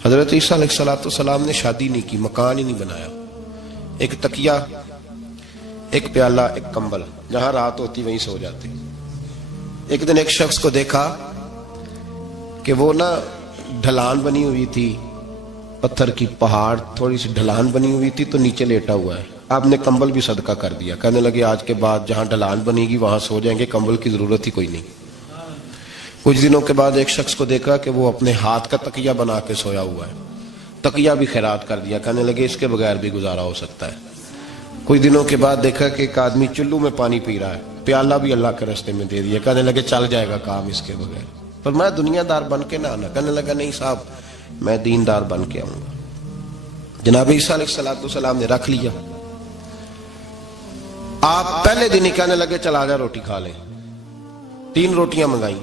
حضرت عیسیٰ علیہ السلام نے شادی نہیں کی، مکان ہی نہیں بنایا، ایک تکیہ، ایک پیالہ، ایک کمبل، جہاں رات ہوتی وہیں سو جاتے۔ ایک دن ایک شخص کو دیکھا کہ وہ نا ڈھلان بنی ہوئی تھی، پتھر کی پہاڑ، تھوڑی سی ڈھلان بنی ہوئی تھی، تو نیچے لیٹا ہوا ہے۔ آپ نے کمبل بھی صدقہ کر دیا، کہنے لگے آج کے بعد جہاں ڈھلان بنے گی وہاں سو جائیں گے، کمبل کی ضرورت ہی کوئی نہیں۔ کچھ دنوں کے بعد ایک شخص کو دیکھا کہ وہ اپنے ہاتھ کا تکیہ بنا کے سویا ہوا ہے، تکیہ بھی خیرات کر دیا، کہنے لگے اس کے بغیر بھی گزارا ہو سکتا ہے۔ کچھ دنوں کے بعد دیکھا کہ ایک آدمی چلو میں پانی پی رہا ہے، پیالہ بھی اللہ کے راستے میں دے دیا، کہنے لگے چل جائے گا کام اس کے بغیر۔ پر میں دنیا دار بن کے نہ آنا، کہنے لگا نہیں صاحب میں دیندار بن کے آؤں گا۔ جناب عیسیٰ علیہ السلام نے رکھ لیا۔ آپ پہلے دن ہی کہنے لگے چلا جا روٹی کھا لیں، 3 روٹیاں منگائیں،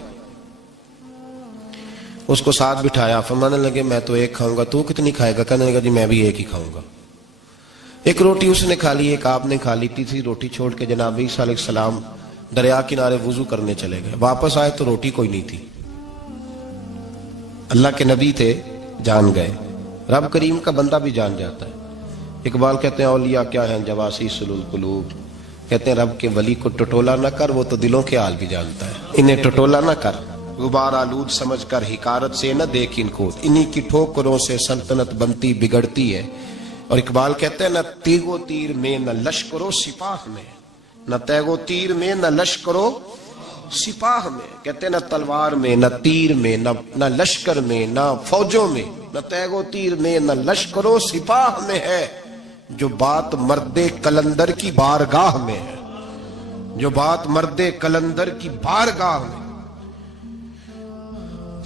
اس کو ساتھ بٹھایا، فرمانے لگے میں تو ایک کھاؤں گا، تو کتنی کھائے گا؟ کہنے لگا جی میں بھی ایک ہی کھاؤں گا۔ ایک روٹی اس نے کھا لی، ایک آپ نے کھا لی، تیسری روٹی چھوڑ کے جناب عیسیٰ علیہ السلام دریا کنارے وضو کرنے چلے گئے۔ واپس آئے تو روٹی کوئی نہیں تھی۔ اللہ کے نبی تھے، جان گئے۔ رب کریم کا بندہ بھی جان جاتا ہے۔ اقبال کہتے ہیں اولیاء کیا ہیں جواسیس القلوب، کہتے ہیں رب کے ولی کو ٹٹولا نہ کر، وہ تو دلوں کے حال بھی جانتا ہے، انہیں ٹٹولا نہ کر، غبار آلود سمجھ کر حکارت سے نہ دیکھ ان کو، انہی کی ٹھوکروں سے سلطنت بنتی بگڑتی ہے۔ اور اقبال کہتے ہیں نہ تیگ و تیر میں نہ لشکر و سپاہ میں، نہ تیگ و تیر میں نہ لشکر و سپاہ میں، کہتے ہیں نہ تلوار میں نہ تیر میں نہ لشکر میں نہ فوجوں میں، نہ تیگ و تیر میں نہ لشکر و سپاہ میں ہے، جو بات مرد کلندر کی بارگاہ میں ہے، جو بات مرد کلندر کی بارگاہ میں۔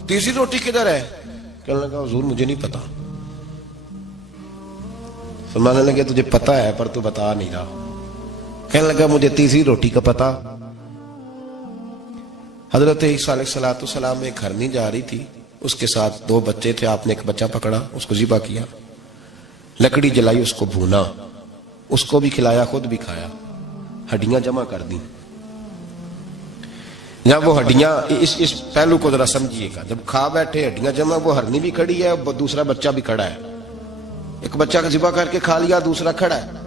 تیسری روٹی کدھر ہے؟ کہنے لگا حضور مجھے نہیں پتا۔ فرمانے لگے تجھے پتا ہے پر تو بتا نہیں رہا۔ کہنے لگا مجھے تیسری روٹی کا پتا۔ حضرت عیسیٰ علیہ السلام ایک ہرنی جا رہی تھی، اس کے ساتھ 2 بچے تھے، آپ نے ایک بچہ پکڑا، اس کو ذبح کیا، لکڑی جلائی، اس کو بھونا، اس کو بھی کھلایا، خود بھی کھایا، ہڈیاں جمع کر دی۔ جب وہ ہڈیاں، اس پہلو کو ذرا سمجھیے گا، جب کھا بیٹھے ہڈیاں جمع، وہ ہرنی بھی کھڑی ہے، دوسرا بچہ بھی کھڑا ہے، ایک بچہ کا ذبح کر کے کھا لیا، دوسرا کھڑا ہے۔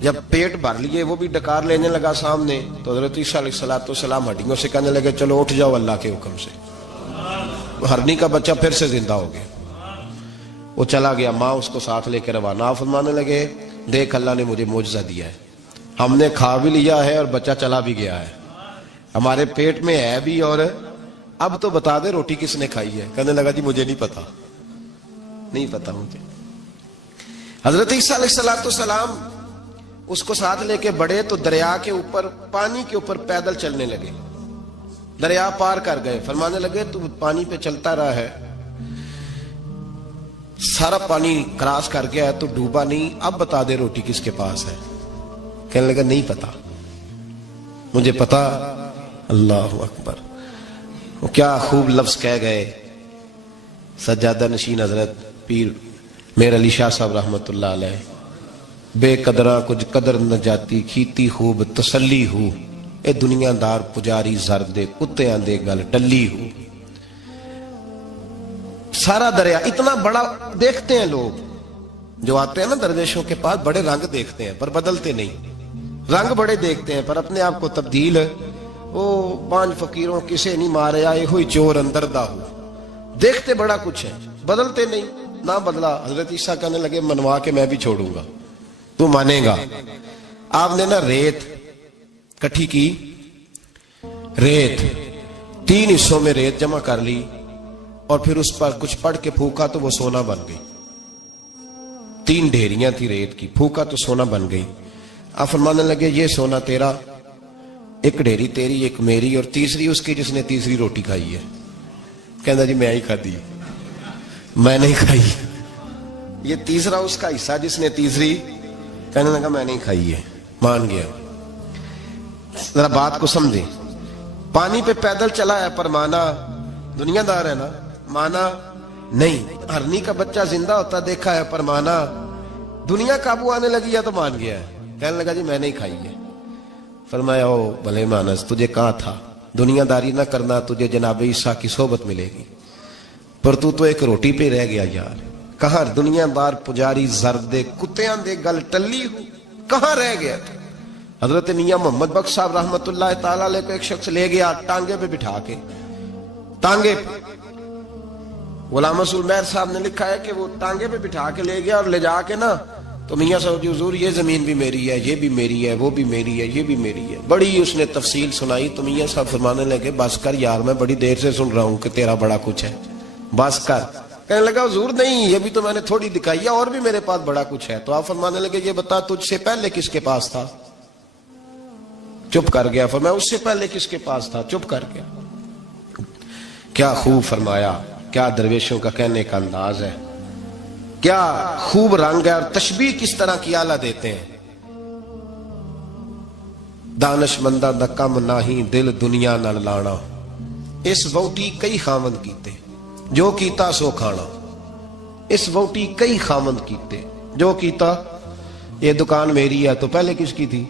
جب پیٹ بھر لیے، وہ بھی ڈکار لینے لگا سامنے، تو حضرت عیسیٰ علیہ السلام ہڈیوں سے کہنے لگے چلو اٹھ جاؤ اللہ کے حکم سے۔ ہرنی کا بچہ پھر سے زندہ ہو گیا، وہ چلا گیا، ماں اس کو ساتھ لے کے روانہ۔ فرمانے لگے دیکھ اللہ نے مجھے معجزہ دیا ہے، ہم نے کھا بھی لیا ہے اور بچہ چلا بھی گیا ہے، ہمارے پیٹ میں ہے بھی، اور اب تو بتا دے روٹی کس نے کھائی ہے؟ کہنے لگا جی مجھے نہیں پتا، نہیں پتا مجھے۔ حضرت عیسیٰ علیہ السلام اس کو ساتھ لے کے بڑھے تو دریا کے اوپر، پانی کے اوپر پیدل چلنے لگے، دریا پار کر گئے۔ فرمانے لگے تو پانی پہ چلتا رہا ہے، سارا پانی کراس کر گیا ہے تو ڈوبا نہیں، اب بتا دے روٹی کس کے پاس ہے؟ کہنے لگا نہیں پتا مجھے، پتا۔ اللہ اکبر، وہ کیا خوب لفظ کہہ گئے سجادہ نشین حضرت پیر میر علی شاہ صاحب رحمت اللہ علیہ، بے قدرہ کچھ قدر نہ جاتی، کھیتی خوب تسلی ہو، اے دنیا دار پجاری زردے کتیاں دے گل ٹلی ہو۔ سارا دریا اتنا بڑا دیکھتے ہیں لوگ جو آتے ہیں نا درویشوں کے پاس، بڑے رنگ دیکھتے ہیں پر بدلتے نہیں، رنگ بڑے دیکھتے ہیں پر اپنے آپ کو تبدیل، وہ 5 فقیروں کسے نہیں مارے آئے ہوئی چور اندر دا ہو، دیکھتے بڑا کچھ ہے بدلتے نہیں۔ نہ بدلا، حضرت عیسیٰ کہنے لگے منوا کے میں بھی چھوڑوں گا، تو مانے گا۔ آپ نے نا ریت کٹھی کی، ریت 3 حصوں میں ریت جمع کر لی، اور پھر اس پر کچھ پڑھ کے پھونکا تو وہ سونا بن گئی۔ 3 ڈھیریاں تھی ریت کی، پھونکا تو سونا بن گئی۔ آپ فرمانے لگے یہ سونا تیرا، ایک ڈھیری تیری، ایک میری، اور تیسری اس کی جس نے تیسری روٹی کھائی ہے۔ کہنا جی میں ہی کھاتی، میں نہیں کھائی، یہ تیسرا اس کا حصہ جس نے تیسری، کہنے لگا میں نہیں کھائی ہے، مان گیا۔ ذرا بات کو سمجھیں، پانی پہ پیدل چلا ہے پر مانا، دنیا دار ہے نا، مانا نہیں۔ ہرنی کا بچہ زندہ ہوتا دیکھا ہے پر مانا، دنیا قابو آنے لگی ہے تو مان گیا ہے، کہنے لگا جی میں نہیں کھائی ہے۔ فرمایا او بھلے مانس، تجھے کہا تھا دنیا داری نہ کرنا، تجھے جناب عیسیٰ کی صحبت ملے گی، پر تو ایک روٹی پہ رہ گیا یار۔ کہاں دنیا دار پجاری زردے کتیاں دے گل ٹلی ہو، کہاں رہ گیا تھا؟ حضرت میاں محمد بخش صاحب رحمت اللہ تعالیٰ علیہ کو ایک شخص لے گیا ٹانگے پہ بٹھا کے، ٹانگے پہ غلام رسول مہر صاحب نے لکھا ہے کہ وہ ٹانگے پہ بٹھا کے لے گیا اور لے جا کے نا تو میاں صاحب جی حضور یہ زمین بھی میری ہے، یہ بھی میری ہے، وہ بھی میری ہے، یہ بھی میری ہے، بڑی اس نے تفصیل سنائی تو میاں صاحب فرمانے لگے بس کر یار، میں بڑی دیر سے سن رہا ہوں کہ تیرا بڑا کچھ ہے، بس کر۔ کہنے لگا حضور نہیں، یہ بھی تو میں نے تھوڑی دکھائی ہے، اور بھی میرے پاس بڑا کچھ ہے۔ تو آپ فرمانے لگے یہ بتا تجھ سے پہلے کس کے پاس تھا؟ چپ کر گیا۔ فرمایا اس سے پہلے کس کے پاس تھا؟ چپ کر گیا۔ کیا خوب فرمایا، کیا درویشوں کا کہنے کا انداز ہے، کیا خوب رنگ ہے، اور تشبیہ کس طرح کی اعلیٰ دیتے ہیں۔ دانش مندہ دا کم ناہی دل دنیا نال لانا، اس ووٹی کئی خامند کیتے جو کیتا سو کھانا۔ اس ووٹی کئی خامند کیتے جو کیتا، یہ دکان میری ہے تو پہلے کس کی تھی؟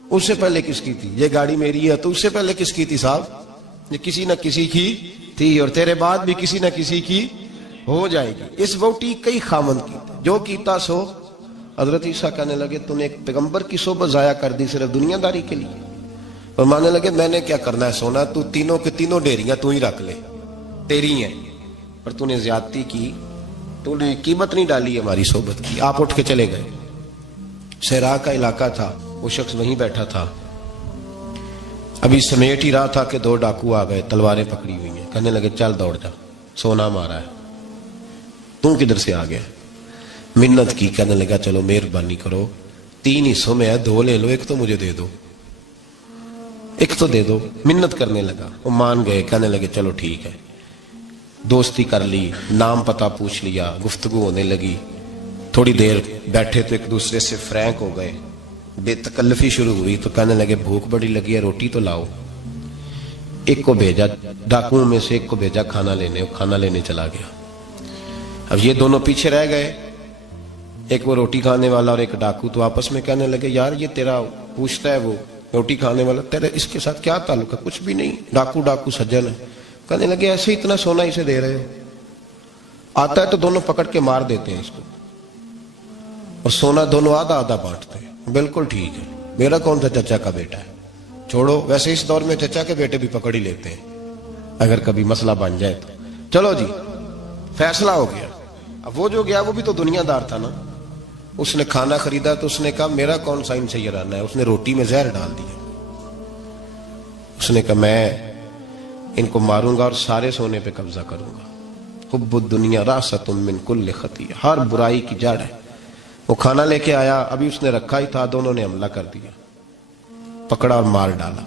اس سے پہلے کس کی تھی؟ یہ گاڑی میری ہے تو اس سے پہلے کس کی تھی صاحب؟ یہ کسی نہ کسی کی تھی، اور تیرے بعد بھی کسی نہ کسی کی ہو جائے گی۔ اس ووٹی کئی خامند کیتے جو کیتا سو۔ حضرت عیسیٰ کہنے لگے تو نے ایک پیغمبر کی صحبت ضائع کر دی صرف دنیا داری کے لیے۔ فرمانے لگے میں نے کیا کرنا ہے سونا، تو تینوں کے تینوں ڈیریاں تو ہی رکھ لے، تیری ہیں، پر تو نے زیادتی کی، تو نے قیمت نہیں ڈالی ہماری صحبت کی۔ آپ اٹھ کے چلے گئے۔ صحرا کا علاقہ تھا، وہ شخص وہیں بیٹھا تھا، ابھی سمیٹ ہی رہا تھا کہ دو ڈاکو آ گئے، تلواریں پکڑی ہوئی ہیں۔ کہنے لگے چل دوڑ جا، سونا مارا ہے، تو کدھر سے آ گیا؟ منت کی، کہنے لگا چلو مہربانی کرو، 3 حصوں میں ہے، 2 لے لو، ایک تو مجھے دے دو، ایک تو دے دو۔ منت کرنے لگا، وہ مان گئے۔ کہنے لگے چلو ٹھیک ہے، دوستی کر لی، نام پتہ پوچھ لیا، گفتگو ہونے لگی، تھوڑی دیر بیٹھے تو ایک دوسرے سے فرینک ہو گئے، بے تکلفی شروع ہوئی۔ تو کہنے لگے بھوک بڑی لگی ہے، روٹی تو لاؤ۔ ایک کو بھیجا، ڈاکوؤں میں سے ایک کو بھیجا کھانا لینے، وہ کھانا لینے چلا گیا۔ اب یہ دونوں پیچھے رہ گئے، ایک وہ روٹی کھانے والا اور ایک ڈاکو۔ تو آپس میں کہنے لگے یار یہ تیرا پوچھتا ہے وہ روٹی کھانے والا، تیرے اس کے ساتھ کیا تعلق ہے؟ کچھ بھی نہیں، ڈاکو ڈاکو سجن ہے۔ کہنے لگے ایسے اتنا سونا اسے دے رہے ہو، آتا ہے تو دونوں پکڑ کے مار دیتے ہیں اس کو، اور سونا دونوں آدھا آدھا بانٹتے ہیں۔ بالکل ٹھیک ہے، میرا کون سا چچا کا بیٹا ہے، چھوڑو، ویسے اس دور میں چچا کے بیٹے بھی پکڑ ہی لیتے ہیں اگر کبھی مسئلہ بن جائے تو۔ چلو جی فیصلہ ہو گیا۔ اب وہ جو گیا وہ بھی تو دنیا دار تھا نا، اس نے کھانا خریدا تو اس نے کہا میرا کون سا ان سے یہ رہنا ہے، اس نے روٹی میں زہر ڈال دیا۔ اس نے کہا میں ان کو ماروں گا اور سارے سونے پہ قبضہ کروں گا۔ حب الدنیا راست من کل خطیہ، ہر برائی کی جڑ ہے۔ وہ کھانا لے کے آیا، ابھی اس نے رکھا ہی تھا، دونوں نے حملہ کر دیا، پکڑا اور مار ڈالا۔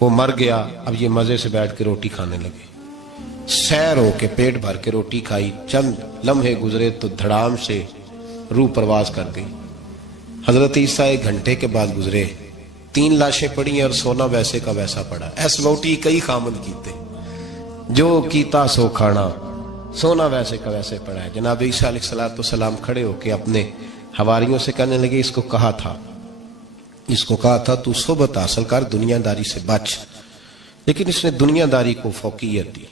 وہ مر گیا۔ اب یہ مزے سے بیٹھ کے روٹی کھانے لگے، سیر ہو کے پیٹ بھر کے روٹی کھائی۔ چند لمحے گزرے تو دھڑام سے روح پرواز کر گئی۔ حضرت عیسیٰ 1 گھنٹے کے بعد گزرے، 3 لاشیں پڑی ہیں اور سونا ویسے کا ویسا پڑا۔ ایس ووٹی کئی خامند کیتے جو کیتا سو کھانا، سونا ویسے کا ویسے پڑا ہے۔ جناب عیسیٰ علیہ السلام کھڑے ہو کے اپنے حواریوں سے کہنے لگے اس کو کہا تھا تو صحبت حاصل کر، دنیا داری سے بچ، لیکن اس نے دنیا داری کو فوقیت دی،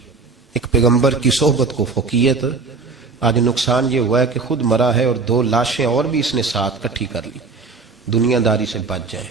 ایک پیغمبر کی صحبت کو فوقیت۔ آج نقصان یہ ہوا ہے کہ خود مرا ہے اور 2 لاشیں اور بھی اس نے ساتھ کٹھی کر لی۔ دنیا داری سے بچ جائیں۔